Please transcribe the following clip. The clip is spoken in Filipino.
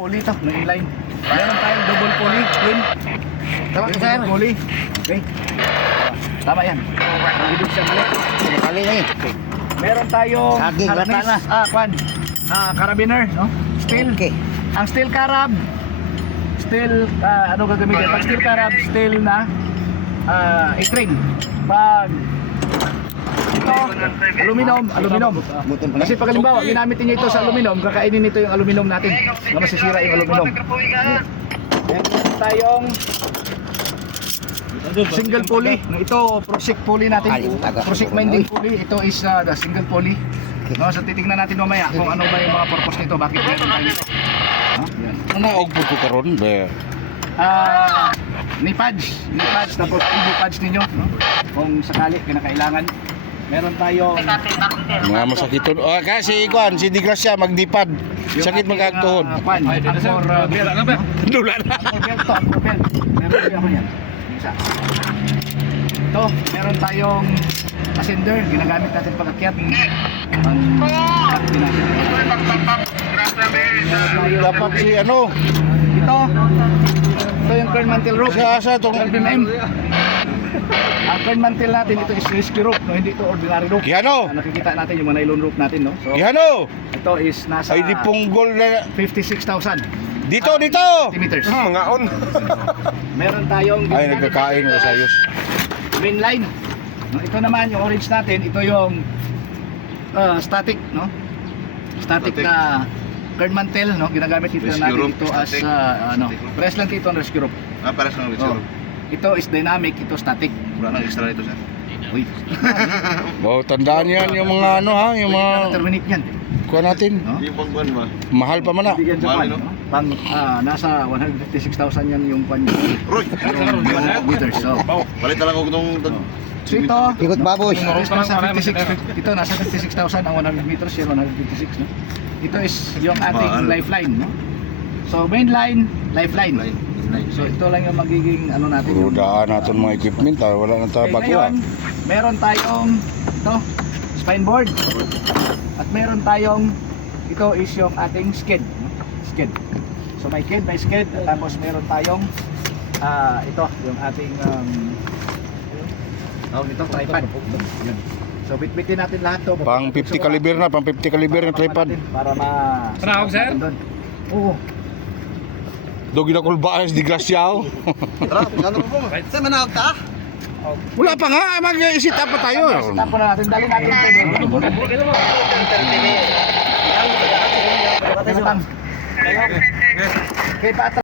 Pulley to, na inline. Meron tayong double pulley, twin. Tama ka, sir. Pulley. Okay. Tama yan. Ibig siya mali. Kali na eh. Okay. Meron tayong Saging, harness. lata na. Carabiner, no? Steel. Okay. Ang steel carab, steel, ano gagamitin? Pag steel carab, steel na string. Pag ito, aluminum. Buton pala. Kasi pag halimbawa, ginamit niyo ito sa aluminum, kakainin nito yung aluminum natin. Na masisira yung aluminum. Meron tayong single pulley. Ito, Prosik pulley natin. Prosik minding pulley. Ito is the single pulley. No, so titingnan natin mamaya kung ano ba yung mga purpose nito, bakit meron tayo nito. No? Yan. Ano og ko karon be? Ni pads tapos ibu pads ninyo, no? Kung sakali kinakailangan. Meron tayo Mga masakiton. Kasi ikuan si Di Gracia magdipad. Sakit magagtuhod. Dula na. Meron siya yan. Isa. Ito, meron tayong ascender, ginagamit natin pag-akyat. Dapat si ano? Ito yung curl mantle rope. Sa tong 12 mm. Ang curl mantle natin, ito is rescue rope, no? Hindi ito ordinary rope. Gihano? Nakikita natin yung mga nylon rope natin, no? So, Gihano? ito is nasa Ay di punggol na 56,000 dito. centimeters. Ngaon. Meron tayong Ay nagkakain ng sayos. main line. No, ito naman yung orange natin, ito yung static, no? Static na curl mantle, no? Ginagamit ito Rescue natin rope, ito as static. press lang ito ang rescue rope. Para sa mga Oh. Ito is dynamic, ito static. Wala nang extra nito, sir. Uy. Bo tandaan yan yung mga ano ha, yung mga Terminate yan. kuha natin. No? Yung pangbuan ba? Mahal pa man na. Bigyan sa Bali, pan, no? no? Pang nasa 156,000 yan yung pan. Roy! Yung meters. So, Balik talaga ko itong... so ito, Ikot baboy. is nasa 56, ito nasa 56,000 ang 100 meters, yun 156, no? Ito is yung ating lifeline, no? So main line, lifeline. So ito lang yung magiging ano natin. Puro daan natin mga equipment ha. Wala nang Okay, tabag ngayon, meron tayong ito, spine board. At meron tayong ito is yung ating skid, no? Skid. So may skid, at tapos meron tayong ito yung ating ito tripod. Yun. So bitbitin natin lahat to. Pang 50 caliber na, pang 50 caliber ng tripod. Para Panahog, sir? Oo. Dogi na kulbaan si Di Gracia. Tara, ano po? Sir, manahag ta? Wala pa nga, mag-isit pa tayo. Tapo na natin, dali natin ito. Okay, paata.